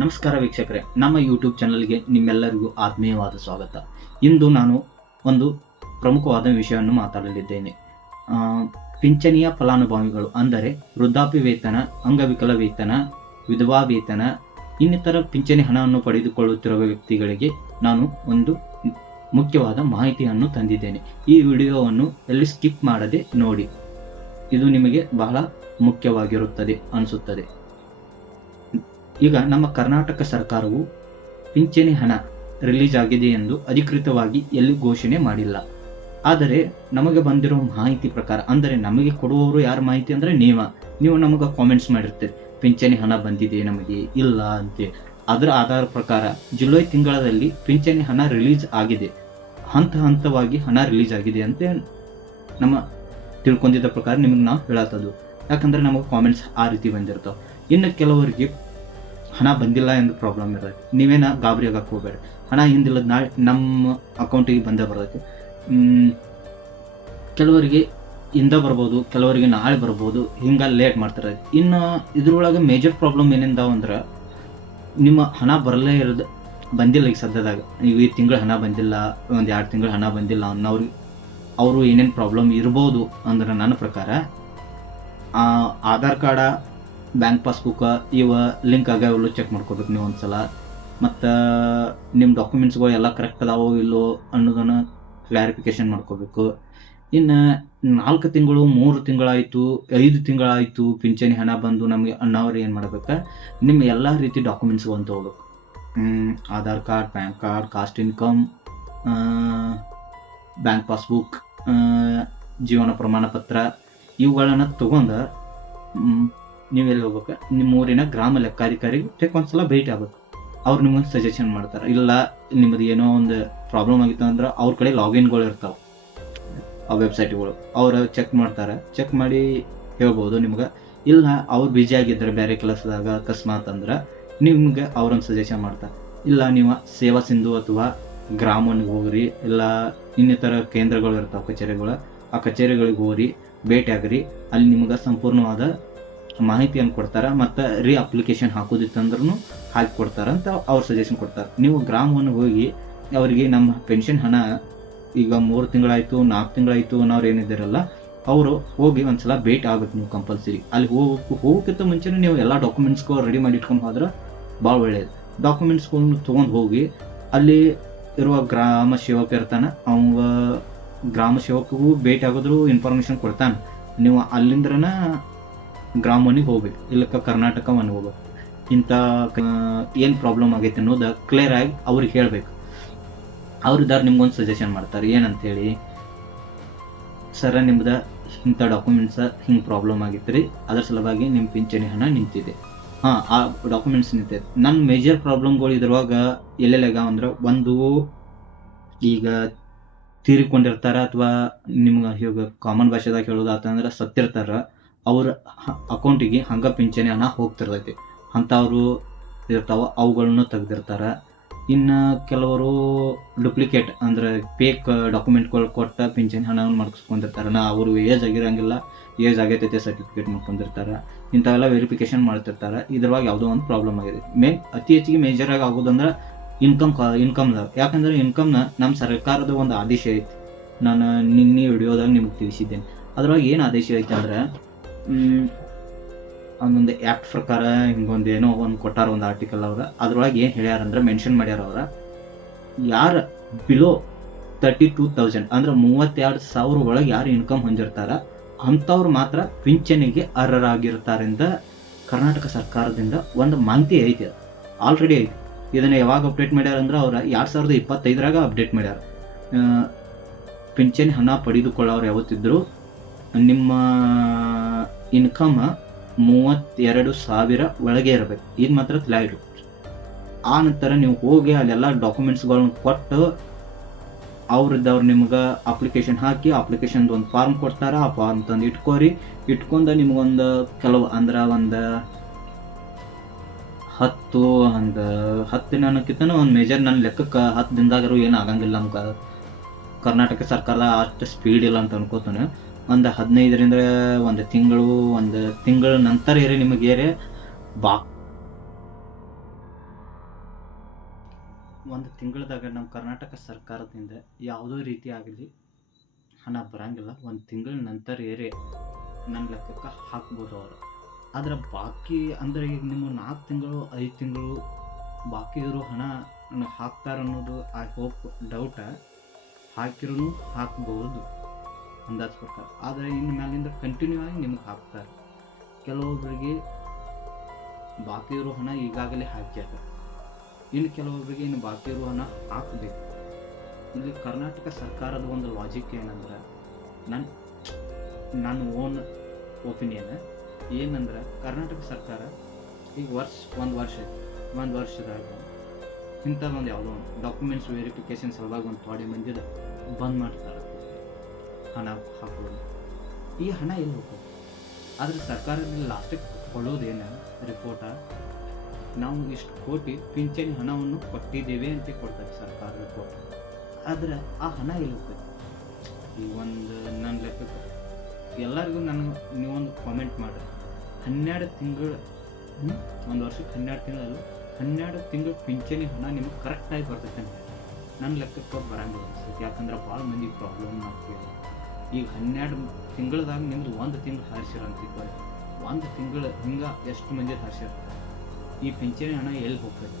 ನಮಸ್ಕಾರ ವೀಕ್ಷಕರೇ, ನಮ್ಮ ಯೂಟ್ಯೂಬ್ ಚಾನಲ್ಗೆ ನಿಮ್ಮೆಲ್ಲರಿಗೂ ಆತ್ಮೀಯವಾದ ಸ್ವಾಗತ. ಇಂದು ನಾನು ಒಂದು ಪ್ರಮುಖವಾದ ವಿಷಯವನ್ನು ಮಾತಾಡಲಿದ್ದೇನೆ. ಪಿಂಚಣಿಯ ಫಲಾನುಭವಿಗಳು ಅಂದರೆ ವೃದ್ಧಾಪ್ಯ ವೇತನ, ಅಂಗವಿಕಲ ವೇತನ, ವಿಧವಾ ವೇತನ ಇನ್ನಿತರ ಪಿಂಚಣಿ ಹಣವನ್ನು ಪಡೆದುಕೊಳ್ಳುತ್ತಿರುವ ವ್ಯಕ್ತಿಗಳಿಗೆ ನಾನು ಒಂದು ಮುಖ್ಯವಾದ ಮಾಹಿತಿಯನ್ನು ತಂದಿದ್ದೇನೆ. ಈ ವಿಡಿಯೋವನ್ನು ಎಲ್ಲಿ ಸ್ಕಿಪ್ ಮಾಡದೆ ನೋಡಿ, ಇದು ನಿಮಗೆ ಬಹಳ ಮುಖ್ಯವಾಗಿರುತ್ತದೆ ಅನಿಸುತ್ತದೆ. ಈಗ ನಮ್ಮ ಕರ್ನಾಟಕ ಸರ್ಕಾರವು ಪಿಂಚಣಿ ಹಣ ರಿಲೀಸ್ ಆಗಿದೆ ಎಂದು ಅಧಿಕೃತವಾಗಿ ಎಲ್ಲಿ ಘೋಷಣೆ ಮಾಡಿಲ್ಲ. ಆದರೆ ನಮಗೆ ಬಂದಿರೋ ಮಾಹಿತಿ ಪ್ರಕಾರ, ಅಂದರೆ ನಮಗೆ ಕೊಡುವವರು ಯಾರ ಮಾಹಿತಿ ಅಂದರೆ ನೀವು ನಮಗೆ ಕಾಮೆಂಟ್ಸ್ ಮಾಡಿರ್ತೀರಿ, ಪಿಂಚಣಿ ಹಣ ಬಂದಿದೆ ನಮಗೆ ಇಲ್ಲ ಅಂತ. ಅದರ ಆಧಾರ ಪ್ರಕಾರ ಜುಲೈ ತಿಂಗಳಲ್ಲಿ ಪಿಂಚಣಿ ಹಣ ರಿಲೀಸ್ ಆಗಿದೆ, ಹಂತವಾಗಿ ಹಣ ರಿಲೀಸ್ ಆಗಿದೆ ಅಂತ ನಮ್ಮ ತಿಳ್ಕೊಂಡಿದ್ದ ಪ್ರಕಾರ ನಿಮಗೆ ನಾವು ಹೇಳತ್ತದು. ಯಾಕಂದರೆ ನಮಗೆ ಕಾಮೆಂಟ್ಸ್ ಆ ರೀತಿ ಬಂದಿರ್ತಾವೆ. ಇನ್ನು ಕೆಲವರಿಗೆ ಹಣ ಬಂದಿಲ್ಲ ಎಂದು ಪ್ರಾಬ್ಲಮ್ ಇರುತ್ತೆ. ನೀವೇನ ಗಾಬರಿ ಆಗಕ್ಕೆ ಹೋಗಬೇಡಿ. ಹಣ ಹಿಂದಿಲ್ಲದ ನಾಳೆ ನಮ್ಮ ಅಕೌಂಟಿಗೆ ಬಂದೇ ಬರ್ತೈತಿ. ಕೆಲವರಿಗೆ ಇಂದ ಬರ್ಬೋದು, ಕೆಲವರಿಗೆ ನಾಳೆ ಬರ್ಬೋದು, ಹಿಂಗೆ ಲೇಟ್ ಮಾಡ್ತಾರೆ. ಇನ್ನು ಇದ್ರೊಳಗೆ ಮೇಜರ್ ಪ್ರಾಬ್ಲಮ್ ಏನಿಂದಾವ ಅಂದ್ರೆ, ನಿಮ್ಮ ಹಣ ಬರಲೇ ಬಂದಿಲ್ಲ. ಈಗ ಸದ್ಯದಾಗ ಈಗ ಈ ತಿಂಗಳು ಹಣ ಬಂದಿಲ್ಲ, ಒಂದು 2 ತಿಂಗಳು ಹಣ ಬಂದಿಲ್ಲ ಅನ್ನೋರಿಗೆ ಅವರು ಏನೇನು ಪ್ರಾಬ್ಲಮ್ ಇರ್ಬೋದು ಅಂದ್ರೆ, ನನ್ನ ಪ್ರಕಾರ ಆಧಾರ್ ಕಾರ್ಡ, ಬ್ಯಾಂಕ್ ಪಾಸ್ಬುಕ್ಕ ಇವ ಲಿಂಕ್ ಆಗ್ಯಾವಲ್ಲೂ ಚೆಕ್ ಮಾಡ್ಕೋಬೇಕು ನೀವು ಒಂದ್ಸಲ. ಮತ್ತು ನಿಮ್ಮ ಡಾಕ್ಯುಮೆಂಟ್ಸ್ಗಳು ಎಲ್ಲ ಕರೆಕ್ಟ್ ಅದಾವೋ ಇಲ್ಲೋ ಅನ್ನೋದನ್ನು ಕ್ಲಾರಿಫಿಕೇಷನ್ ಮಾಡ್ಕೋಬೇಕು. ಇನ್ನು 4 ತಿಂಗಳು, 3 ತಿಂಗಳಾಯಿತು, 5 ತಿಂಗಳಾಯಿತು ಪಿಂಚಣಿ ಹಣ ಬಂದು ನಮಗೆ ಅನ್ನೋರು ಏನು ಮಾಡ್ಬೇಕು, ನಿಮ್ಮ ಎಲ್ಲ ರೀತಿ ಡಾಕ್ಯುಮೆಂಟ್ಸ್ಗಳು ಅಂತ ಹೋಗ್ಬೇಕು. Aadhaar card, PAN card, caste income, bank passbook, ಜೀವನ ಪ್ರಮಾಣ ಪತ್ರ ಇವುಗಳನ್ನು ತೊಗೊಂಡು ನೀವೆಲ್ಲಿ ಹೋಗ್ಬೇಕು, ನಿಮ್ಮ ಊರಿನ ಗ್ರಾಮ ಲೆಕ್ಕಾಧಿಕಾರಿಗೆ ಒಂದ್ಸಲ ಭೇಟಿ ಆಗ್ಬೇಕು. ಅವ್ರು ನಿಮಗೆ ಸಜೆಷನ್ ಮಾಡ್ತಾರೆ. ಇಲ್ಲ ನಿಮ್ಮದು ಏನೋ ಒಂದು ಪ್ರಾಬ್ಲಮ್ ಆಗಿತ್ತು ಅಂದ್ರೆ ಅವ್ರ ಕಡೆ ಲಾಗಿನ್ಗಳು ಇರ್ತಾವೆ, ಆ ವೆಬ್ಸೈಟ್ಗಳು, ಅವರು ಚೆಕ್ ಮಾಡ್ತಾರೆ. ಚೆಕ್ ಮಾಡಿ ಹೇಳ್ಬೋದು ನಿಮ್ಗೆ. ಇಲ್ಲ ಅವ್ರು ಬ್ಯುಸಿ ಆಗಿದ್ದಾರೆ ಬೇರೆ ಕೆಲಸದಾಗ ಅಕಸ್ಮಾತ್ ಅಂದ್ರೆ ನಿಮ್ಗೆ ಅವ್ರೊಂದು ಸಜೆಷನ್ ಮಾಡ್ತಾರೆ. ಇಲ್ಲ ನೀವು ಸೇವಾ ಸಿಂಧು ಅಥವಾ ಗ್ರಾಮನಿಗೆ ಹೋಗ್ರಿ, ಇಲ್ಲ ಇನ್ನಿತರ ಕೇಂದ್ರಗಳು ಇರ್ತಾವೆ ಕಚೇರಿಗಳು, ಆ ಕಚೇರಿಗಳಿಗೆ ಹೋಗ್ರಿ, ಭೇಟಿ ಆಗ್ರಿ. ಅಲ್ಲಿ ನಿಮ್ಗೆ ಸಂಪೂರ್ಣವಾದ ಮಾಹಿತಿಯನ್ನು ಕೊಡ್ತಾರೆ. ಮತ್ತು ಅಪ್ಲಿಕೇಶನ್ ಹಾಕೋದಿತ್ತಂದ್ರೂ ಹಾಕಿ ಕೊಡ್ತಾರೆ ಅಂತ ಅವ್ರು ಸಜೆಷನ್ ಕೊಡ್ತಾರೆ. ನೀವು ಗ್ರಾಮವನ್ನು ಹೋಗಿ ಅವರಿಗೆ ನಮ್ಮ ಪೆನ್ಷನ್ ಹಣ ಈಗ 3 ತಿಂಗಳಾಯಿತು, 4 ತಿಂಗಳಾಯಿತು ಅನ್ನೋರು ಏನಿದ್ದಾರಲ್ಲ, ಅವರು ಹೋಗಿ ಒಂದ್ಸಲ ಭೇಟಿ ಆಗ್ಬೇಕು ನೀವು ಕಂಪಲ್ಸರಿ. ಅಲ್ಲಿ ಹೋಗೋಕ್ಕಿಂತ ಮುಂಚೆನೇ ನೀವು ಎಲ್ಲ ಡಾಕ್ಯುಮೆಂಟ್ಸ್ಗಳು ರೆಡಿ ಮಾಡಿ ಇಟ್ಕೊಂಡು ಹೋದ್ರೆ ಭಾಳ ಒಳ್ಳೆಯದು. ಡಾಕ್ಯುಮೆಂಟ್ಸ್ಗಳನ್ನ ತೊಗೊಂಡು ಹೋಗಿ ಅಲ್ಲಿ ಇರುವ ಗ್ರಾಮ ಸೇವಕ ಇರ್ತಾನೆ, ಅವಾಗ ಗ್ರಾಮ ಸೇವಕಗೂ ಭೇಟಿ ಆಗೋದ್ರು ಇನ್ಫಾರ್ಮೇಷನ್ ಕೊಡ್ತಾನೆ. ನೀವು ಅಲ್ಲಿಂದ್ರನ ಗ್ರಾಮವನಿಗೆ ಹೋಗ್ಬೇಕು, ಇಲ್ಲಕ್ಕ ಕರ್ನಾಟಕವನಿಗೆ ಹೋಗ್ಬೇಕು. ಇಂಥ ಏನು ಪ್ರಾಬ್ಲಮ್ ಆಗೈತೆ ಅನ್ನೋದು ಕ್ಲಿಯರ್ ಆಗಿ ಅವ್ರಿಗೆ ಹೇಳಬೇಕು. ಅವ್ರಿದ್ದಾರೆ ನಿಮ್ಗೊಂದು ಸಜೆಷನ್ ಮಾಡ್ತಾರೆ. ಏನಂತೇಳಿ, ಸರ ನಿಮ್ದು ಇಂಥ ಡಾಕ್ಯುಮೆಂಟ್ಸ ಹಿಂಗೆ ಪ್ರಾಬ್ಲಮ್ ಆಗಿತ್ತು ರೀ, ಅದ್ರ ಸಲುವಾಗಿ ನಿಮ್ಮ ಪಿಂಚಣಿ ಹಣ ನಿಂತಿದೆ. ಆ ಡಾಕ್ಯುಮೆಂಟ್ಸ್ ನಿಂತಿದೆ. ನನ್ನ ಮೇಜರ್ ಪ್ರಾಬ್ಲಮ್ಗಳು ಇದ್ರೊಳಗ ಎಲ್ಲೆಲ್ಲಾಗ ಅಂದ್ರೆ, ಒಂದು ಈಗ ತೀರಿಕೊಂಡಿರ್ತಾರೆ, ಅಥವಾ ನಿಮ್ಗೆ ಈಗ ಕಾಮನ್ ಭಾಷೆದಾಗ ಹೇಳೋದು ಆತಂದ್ರೆ ಸತ್ತಿರ್ತಾರೆ, ಅವ್ರ ಅಕೌಂಟಿಗೆ ಹಂಗೆ ಪಿಂಚಣಿ ಹಣ ಹೋಗ್ತಿರ್ತೈತಿ. ಅಂಥವ್ರು ಇರ್ತಾವೆ, ಅವುಗಳನ್ನು ತೆಗ್ದಿರ್ತಾರೆ. ಇನ್ನು ಕೆಲವರು ಡುಪ್ಲಿಕೇಟ್ ಅಂದರೆ ಫೇಕ್ ಡಾಕ್ಯುಮೆಂಟ್ಗಳು ಕೊಟ್ಟು ಪಿಂಚಣಿ ಹಣವನ್ನು ಮಾಡಿಸ್ಕೊಂಡಿರ್ತಾರೆ. ಅವರು ಏಜ್ ಆಗಿರೋಂಗಿಲ್ಲ, ಏಜ್ ಆಗೈತೈತೆ ಸರ್ಟಿಫಿಕೇಟ್ ಮಾಡ್ಕೊಂಡಿರ್ತಾರೆ. ಇಂಥವೆಲ್ಲ ವೆರಿಫಿಕೇಷನ್ ಮಾಡ್ತಿರ್ತಾರೆ. ಇದ್ರೊಳಗೆ ಯಾವುದೋ ಒಂದು ಪ್ರಾಬ್ಲಮ್ ಆಗಿದೆ. ಅತಿ ಹೆಚ್ಚಿಗೆ ಮೇಜರಾಗಿ ಆಗೋದಂದ್ರೆ ಇನ್ಕಮ್ದಾಗ. ಯಾಕಂದರೆ ಇನ್ಕಮ್ನ ನಮ್ಮ ಸರ್ಕಾರದ ಒಂದು ಆದೇಶ ಐತಿ. ನಾನು ನಿನ್ನೆ ವಿಡಿಯೋದಾಗ ನಿಮ್ಗೆ ತಿಳಿಸಿದ್ದೇನೆ. ಅದ್ರೊಳಗೆ ಏನು ಆದೇಶ ಐತೆ ಅಂದ್ರೆ, ಒಂದೊಂದು ಆ್ಯಕ್ಟ್ ಪ್ರಕಾರ ಹಿಂಗೊಂದು ಏನೋ ಒಂದು ಕೊಟ್ಟಾರ, ಒಂದು ಆರ್ಟಿಕಲ್. ಅವ್ರ ಅದ್ರೊಳಗೆ ಏನು ಹೇಳ್ಯಾರಂದ್ರೆ, ಮೆನ್ಷನ್ ಮಾಡ್ಯಾರ ಅವ್ರ, ಯಾರು ಬಿಲೋ 32,000 ಅಂದ್ರೆ 32,000 ಒಳಗೆ ಯಾರು ಇನ್ಕಮ್ ಹೊಂದಿರ್ತಾರ ಅಂಥವ್ರು ಮಾತ್ರ ಪಿಂಚಣಿಗೆ ಅರ್ಹರಾಗಿರ್ತಾರೆ ಅಂತ ಕರ್ನಾಟಕ ಸರ್ಕಾರದಿಂದ ಒಂದು ಮಾಹಿತಿ ಐತಿ. ಆಲ್ರೆಡಿ ಐತಿ. ಇದನ್ನು ಯಾವಾಗ ಅಪ್ಡೇಟ್ ಮಾಡ್ಯಾರ ಅಂದ್ರೆ, ಅವ್ರ 2025ರಾಗ ಅಪ್ಡೇಟ್ ಮಾಡ್ಯಾರ. ಪಿಂಚಣಿ ಹಣ ಪಡೆದುಕೊಳ್ಳೋರು ಯಾವತ್ತಿದ್ರು ನಿಮ್ಮ ಇನ್ಕಮ್ 32,000 ಒಳಗೆ ಇರಬೇಕು. ಇದು ಮಾತ್ರ ತಲೆಯಾಗಿಡು. ಆ ನಂತರ ನೀವು ಹೋಗಿ ಅಲ್ಲೆಲ್ಲ ಡಾಕ್ಯುಮೆಂಟ್ಸ್ಗಳನ್ನ ಕೊಟ್ಟು ಅವ್ರದ್ದವ್ರು ನಿಮ್ಗೆ ಅಪ್ಲಿಕೇಶನ್ ಹಾಕಿ, ಅಪ್ಲಿಕೇಶನ್ದು ಒಂದು ಫಾರ್ಮ್ ಕೊಡ್ತಾರೆ. ಆ ಫಾರ್ಮ್ ತಂದು ಇಟ್ಕೊಂಡು ನಿಮ್ಗೊಂದು ಕೆಲವು ಅಂದ್ರೆ ಒಂದು 10 ಅನ್ನೋಕ್ಕಿಂತ ಒಂದು ಮೇಜರ್ ನನ್ನ ಲೆಕ್ಕಕ್ಕೆ 10 ದಿನದಾಗರೂ ಏನು ಆಗಂಗಿಲ್ಲ. ನಮ್ಗೆ ಕರ್ನಾಟಕ ಸರ್ಕಾರ ಅಷ್ಟು ಸ್ಪೀಡ್ ಇಲ್ಲ ಅಂತ ಅನ್ಕೋತಾನೆ. ಒಂದು 15ರಿಂದ 1 ತಿಂಗಳ ನಂತರ ನಿಮಗೆ ಒಂದು ತಿಂಗಳದಾಗ ನಮ್ಮ ಕರ್ನಾಟಕ ಸರ್ಕಾರದಿಂದ ಯಾವುದೋ ರೀತಿ ಆಗಲಿ ಹಣ ಬರಂಗಿಲ್ಲ. ಒಂದು ತಿಂಗಳ ನಂತರ ನನ್ನ ಲೆಕ್ಕಕ್ಕೆ ಹಾಕ್ಬೋದು ಅವರು. ಆದ್ರೆ ಬಾಕಿ ಅಂದರೆ ಈಗ ನಿಮ್ಮ 4 ತಿಂಗಳು 5 ತಿಂಗಳು ಬಾಕಿ ಇರೋ ಹಣ ನನಗೆ ಹಾಕ್ತಾರೆ ಅನ್ನೋದು ಐ ಹೋಪ್ ಡೌಟ. ಹಾಕಿರೂ ಹಾಕ್ಬೋದು ಅಂದಾಜು ಪ್ರಕಾರ. ಆದರೆ ಇನ್ನು ಮ್ಯಾಲಿಂದ ಕಂಟಿನ್ಯೂ ಆಗಿ ನಿಮಗೆ ಹಾಕ್ತಾರೆ. ಕೆಲವೊಬ್ಬರಿಗೆ ಬಾಕಿ ಇರೋ ಹಣ ಈಗಾಗಲೇ ಹಾಕ್ಯಾರ, ಇನ್ನು ಕೆಲವೊಬ್ಬರಿಗೆ ಇನ್ನು ಬಾಕಿ ಇರೋ ಹಣ ಹಾಕಬೇಕು. ಇಲ್ಲಿ ಕರ್ನಾಟಕ ಸರ್ಕಾರದ ಒಂದು ಲಾಜಿಕ್ ಏನಂದ್ರೆ, ನನ್ನ ಓನ್ ಒಪಿನಿಯನ್ ಏನಂದ್ರೆ, ಕರ್ನಾಟಕ ಸರ್ಕಾರ ಈಗ ಒಂದು ವರ್ಷದಾಗ ಇಂಥದ್ದೊಂದು ಯಾವುದೋ ಒಂದು ಡಾಕ್ಯುಮೆಂಟ್ಸ್ ವೆರಿಫಿಕೇಷನ್ ಸಲುವಾಗಿ ಒಂದು ಥೋಡೆ ಮಂದಿದ ಬಂದ್ ಮಾಡ್ತಾರೆ ಹಣ ಹಾಕೋದು. ಈ ಹಣ ಎಲ್ಲಿ ಹೋಗ್ತದೆ? ಆದರೆ ಸರ್ಕಾರದಲ್ಲಿ ಲಾಸ್ಟಿಗೆ ಕೊಡೋದೇನು ರಿಪೋರ್ಟ, ನಾವು ಇಷ್ಟು ಕೋಟಿ ಪಿಂಚಣಿ ಹಣವನ್ನು ಕೊಟ್ಟಿದ್ದೇವೆ ಅಂತ ಕೊಡ್ತಾರೆ ಸರ್ಕಾರ ರಿಪೋರ್ಟ್. ಆದರೆ ಆ ಹಣ ಎಲ್ಲಿ ಹೋಗ್ತದೆ? ಈ ಒಂದು ನನ್ನ ಲೆಕ್ಕಕ್ಕೆ ಎಲ್ಲರಿಗೂ ನೀವೊಂದು ಕಾಮೆಂಟ್ ಮಾಡಿರಿ. 12 ತಿಂಗಳು ಒಂದು ವರ್ಷಕ್ಕೆ 12 ತಿಂಗಳಲ್ಲ, 12 ತಿಂಗಳು ಪಿಂಚಣಿ ಹಣ ನಿಮಗೆ ಕರೆಕ್ಟಾಗಿ ಬರ್ತೈತೆ ಅಂತ ನನ್ನ ಲೆಕ್ಕಕ್ಕೆ ಬರಂಗಿಲ್ಲ ಅನ್ಸುತ್ತೆ. ಯಾಕಂದ್ರೆ ಭಾಳ ಮಂದಿ ಪ್ರಾಬ್ಲಮ್ ಆಗ್ತೀವಿ. ಈಗ 12 ತಿಂಗಳದಾಗ ನಿಮ್ದು 1 ತಿಂಗಳು ಹಾರಿಸಿರಂತಿದ್ದಾರೆ, 1 ತಿಂಗಳು ಹಿಂಗೆ ಎಷ್ಟು ಮಂದಿ ಹಾರಿಸಿರ್ತಾರೆ. ಈ ಪಿಂಚಣಿ ಹಣ ಎಲ್ಲಿ ಹೋಗ್ತದೆ?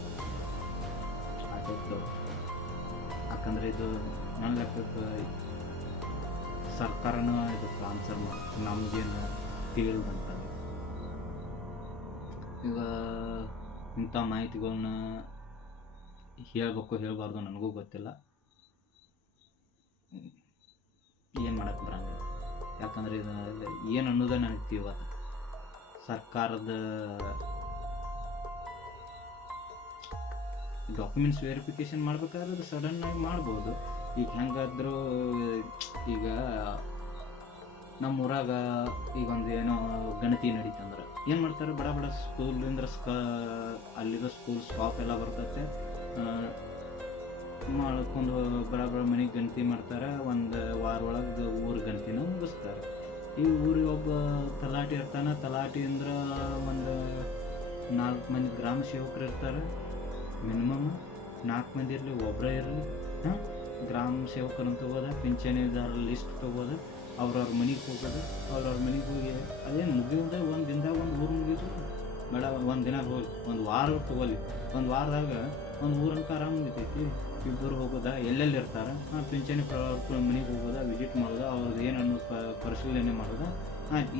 ಯಾಕಂದರೆ ಇದು ನನ್ನ ಲೆಕ್ಕಕ್ಕೆ ಸರ್ಕಾರನ ಇದಕ್ಕೆ ಆನ್ಸರ್ ಮಾಡ್ತಾರೆ, ನಮಗೇನು ತಿಳಿದಂತ. ಈಗ ಇಂಥ ಮಾಹಿತಿಗಳನ್ನ ಹೇಳಬಾರ್ದು ನನಗೂ ಗೊತ್ತಿಲ್ಲ, ಏನು ಮಾಡೋಕ್ಕೆ ಬರಂಗಿಲ್ಲ. ಯಾಕಂದರೆ ಇದು ಏನು ಅನ್ನೋದೇ ನನಗೆ ತಿಳಿವತ್ತ. ಸರ್ಕಾರದ ಡಾಕ್ಯುಮೆಂಟ್ಸ್ ವೆರಿಫಿಕೇಷನ್ ಮಾಡ್ಬೇಕಾದ್ರೆ ಅದು ಸಡನ್ನಾಗಿ ಮಾಡ್ಬೋದು. ಈಗ ಹೆಂಗಾದರೂ ಈಗ ನಮ್ಮೂರಾಗ ಈಗ ಒಂದು ಏನೋ ಗಣತಿ ನಡೀತಂದ್ರೆ ಏನು ಮಾಡ್ತಾರೆ, ಬಡ ಸ್ಕೂಲಿಂದ ಅಲ್ಲಿರೋ ಸ್ಕೂಲ್ ಸ್ಟಾಪ್ ಎಲ್ಲ ಬರ್ತೈತೆ ಮಾಡ್ಕೊಂಡು ಬಡ ಮನೆಗೆ ಗಣತಿ ಮಾಡ್ತಾರೆ. ಒಂದು ವಾರ ಒಳಗೆ ಊರು ಗಣತಿನ ಮುಗಿಸ್ತಾರೆ. ಈ ಊರಿಗೆ ಒಬ್ಬ ತಲಾಟಿ ಇರ್ತಾನೆ. ತಲಾಟಿ ಅಂದ್ರೆ ಒಂದು 4 ಮಂದಿ ಗ್ರಾಮ ಸೇವಕರು ಇರ್ತಾರೆ. ಮಿನಿಮಮ್ 4 ಮಂದಿ ಇರಲಿ, ಒಬ್ಬರೇ ಇರಲಿ. ಗ್ರಾಮ ಸೇವಕರನ್ನು ತಗೋದ, ಪಿಂಚಣಿದಾರ ಲಿಸ್ಟ್ ತಗೋದ, ಅವ್ರವ್ರ ಮನೆಗೆ ಹೋಗೋದು. ಅವ್ರವ್ರ ಮನೆಗೆ ಹೋಗಿ ಅದೇನು ಮುಗಿಯೋದ ಒಂದು ದಿನದಾಗ ಒಂದು ಊರು ಮುಗಿದ್ರು ಬೇಡ, ಒಂದು ದಿನ ಹೋಗಿ ಒಂದು ವಾರ ತಗೋಲಿ. ಒಂದು ವಾರದಾಗ ಒಂದು ಊರಂಕ ಆರಾಮ ಮುಗಿತೈತಿ. ಇಬ್ಬರು ಹೋಗೋದ, ಎಲ್ಲೆಲ್ಲಿ ಇರ್ತಾರೆ ಪಿಂಚಣಿ ಮನೆಗೆ ಹೋಗೋದ, ವಿಸಿಟ್ ಮಾಡೋದ, ಅವ್ರದ್ದು ಏನು ಪರಿಶೀಲನೆ ಮಾಡೋದ.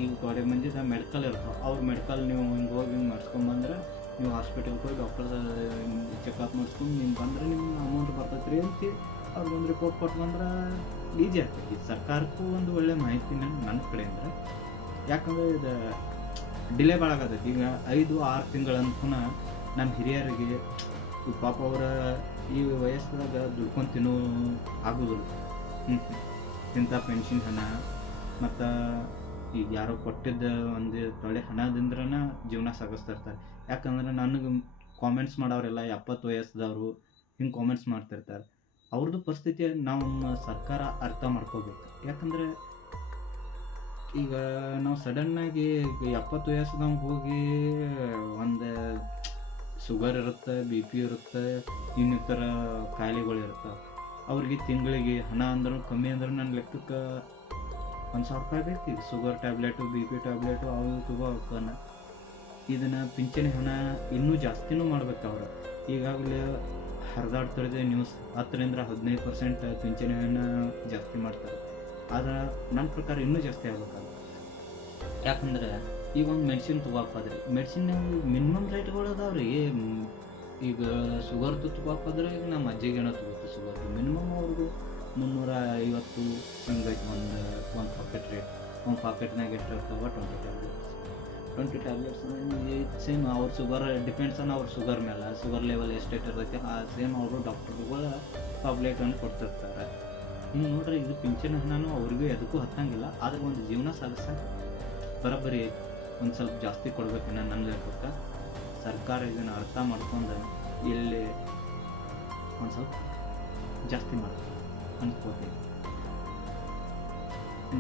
ಈಗ ಥೋಡೆ ಮಂದಿದ ಮೆಡಿಕಲ್ ಇರ್ತಾವೆ, ಅವ್ರ ಮೆಡಿಕಲ್ ನೀವು ಹಿಂಗೆ ಹೋಗಿ ಹಿಂಗೆ ಮಾಡಿಸ್ಕೊಂಬಂದ್ರೆ ನೀವು ಹಾಸ್ಪಿಟಲ್ಗೆ ಹೋಗಿ ಡಾಕ್ಟರ್ ಚೆಕಪ್ ಮಾಡಿಸ್ಕೊಂಡು ನಿಮ್ಗೆ ಬಂದರೆ ನಿಮ್ಗೆ ಅಮೌಂಟ್ ಬರ್ತೈತೆ ರೀ ಅಂತ ಅವ್ರಿಗೆ ಒಂದು ರಿಪೋರ್ಟ್ ಕೊಟ್ಟು ಬಂದ್ರೆ ಈಜಿ ಆಗ್ತೈತಿ. ಸರ್ಕಾರಕ್ಕೂ ಒಂದು ಒಳ್ಳೆ ಮಾಹಿತಿ ನನ್ನ ಕಡೆಯಿಂದ. ಯಾಕಂದರೆ ಇದು ಡಿಲೇ ಭಾಳ ಆಗತೈತಿ. ಈಗ 5-6 ತಿಂಗಳಂತೂ ನಮ್ಮ ಹಿರಿಯರಿಗೆ ಪಾಪ ಅವರ ಈ ವಯಸ್ಸಾಗ ದುಡ್ಕೊಂಡು ತಿನ್ನೋ ಆಗೋದಿಲ್ಲ. ಇಂಥ ಪೆನ್ಷನ್ ಹಣ ಮತ್ತು ಈಗ ಯಾರೋ ಕೊಟ್ಟಿದ್ದ ಒಂದು ತೊಳೆ ಹಣದಿಂದ್ರನ ಜೀವನ ಸಾಗಿಸ್ತಾ ಇರ್ತಾರೆ. ಯಾಕಂದ್ರೆ ನನಗೆ ಕಾಮೆಂಟ್ಸ್ ಮಾಡೋರೆಲ್ಲ 70 ವಯಸ್ಸದವರು ಹಿಂಗೆ ಕಾಮೆಂಟ್ಸ್ ಮಾಡ್ತಿರ್ತಾರೆ. ಅವ್ರದ್ದು ಪರಿಸ್ಥಿತಿ ನಮ್ಮ ಸರ್ಕಾರ ಅರ್ಥ ಮಾಡ್ಕೋಬೇಕು. ಯಾಕಂದರೆ ಈಗ ನಾವು ಸಡನ್ನಾಗಿ 70 ವಯಸ್ಸದವ್ಗೆ ಹೋಗಿ ಒಂದು ಶುಗರ್ ಇರುತ್ತೆ, BP ಇರುತ್ತೆ, ಇನ್ನಿತರ ಕಾಯಿಲೆಗಳು ಇರ್ತವೆ. ಅವ್ರಿಗೆ ತಿಂಗಳಿಗೆ ಹಣ ಅಂದ್ರೆ ಕಮ್ಮಿ ಅಂದ್ರೆ ನನ್ನ ಲೆಕ್ಕಕ್ಕೆ 1,000 ರೂಪಾಯಿ ಬೇಕು. ಈಗ ಶುಗರ್ ಟ್ಯಾಬ್ಲೆಟು, BP ಟ್ಯಾಬ್ಲೆಟು ಅವು ತಗೋತಾನೆ. ಇದನ್ನು ಪಿಂಚಣಿ ಹಣ ಇನ್ನೂ ಜಾಸ್ತಿನೂ ಮಾಡ್ಬೇಕು. ಅವರು ಈಗಾಗಲೇ ಹರಿದಾಡ್ತಿರೋದೇ ನ್ಯೂಸ್ 10-15% ಪಿಂಚಣಿ ಹಣ ಜಾಸ್ತಿ ಮಾಡ್ತಾರೆ. ಆದ್ರೆ ನನ್ನ ಪ್ರಕಾರ ಇನ್ನೂ ಜಾಸ್ತಿ ಆಗ್ಬೇಕಾಗುತ್ತೆ. ಯಾಕಂದ್ರೆ ಈಗ ಒಂದು ಮೆಡಿಸಿನ್ ತೊಗೋಕ್ಕಾದ್ರೆ ಮೆಡಿಸಿನ್ ಮಿನಿಮಮ್ ರೇಟ್ಗಳು ಅದಾವ್ರಿ. ಈಗ ಶುಗರ್ದು ತೊಗೋಕ್ಕಾದ್ರೆ ಈಗ ನಮ್ಮ ಅಜ್ಜಿಗೇನೋ ತಗೋತೀವಿ ಶುಗರ್ದು ಮಿನಿಮಮ್ ಅವ್ರಿಗೂ 350 ಹಿಂಗೈತೆ ಒಂದು ಪಾಕೆಟ್ ರೇಟ್. ಒಂದು ಪಾಕೆಟ್ನಾಗ ಎಷ್ಟು ಇರ್ತಾವೆ 20 ಟ್ಯಾಬ್ಲೆಟ್ಸ್ ಸೇಮ್ ಅವ್ರ ಶುಗರ್ ಡಿಪೆಂಡ್ಸ್ ಆನ್ ಅವ್ರ ಶುಗರ್ ಮೇಲೆ, ಶುಗರ್ ಲೆವೆಲ್ ಎಷ್ಟೈತೆ ಇರ್ತೈತೆ ಆ ಸೇಮ್ ಅವರು ಡಾಕ್ಟರ್ಗಳು ಟ್ಯಾಬ್ಲೆಟನ್ನು ಕೊಡ್ತಿರ್ತಾರೆ. ಹಿಂಗೆ ನೋಡ್ರಿ, ಇದು ಪಿಂಚಣಿ ಹಣನೂ ಅವ್ರಿಗೂ ಎದಕ್ಕೂ ಹತ್ತಂಗಿಲ್ಲ. ಆದರೆ ಒಂದು ಜೀವನ ಸಾಗಿಸಕ್ಕೆ ಬರೋಬ್ಬರಿ ಒಂದು ಸ್ವಲ್ಪ ಜಾಸ್ತಿ ಕೊಡ್ಬೇಕನ್ನ ನನ್ನ ಲೆಕ್ಕಕ್ಕೆ. ಸರ್ಕಾರ ಇದನ್ನು ಅರ್ಥ ಮಾಡ್ಕೊಂಡು ಇಲ್ಲಿ ಒಂದು ಸ್ವಲ್ಪ ಜಾಸ್ತಿ ಮಾಡ್ತಾರೆ ಅಂದ್ಕೋತೀನಿ.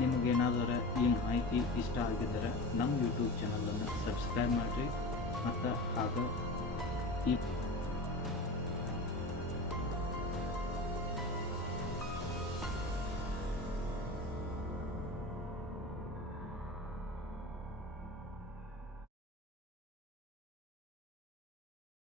ನಿಮಗೇನಾದರೂ ಈ ಮಾಹಿತಿ ಇಷ್ಟ ಆಗಿದ್ದರೆ ನಮ್ಮ ಯೂಟ್ಯೂಬ್ ಚಾನಲನ್ನು ಸಬ್ಸ್ಕ್ರೈಬ್ ಮಾಡಿರಿ. ಮತ್ತು ಆಗ ಈ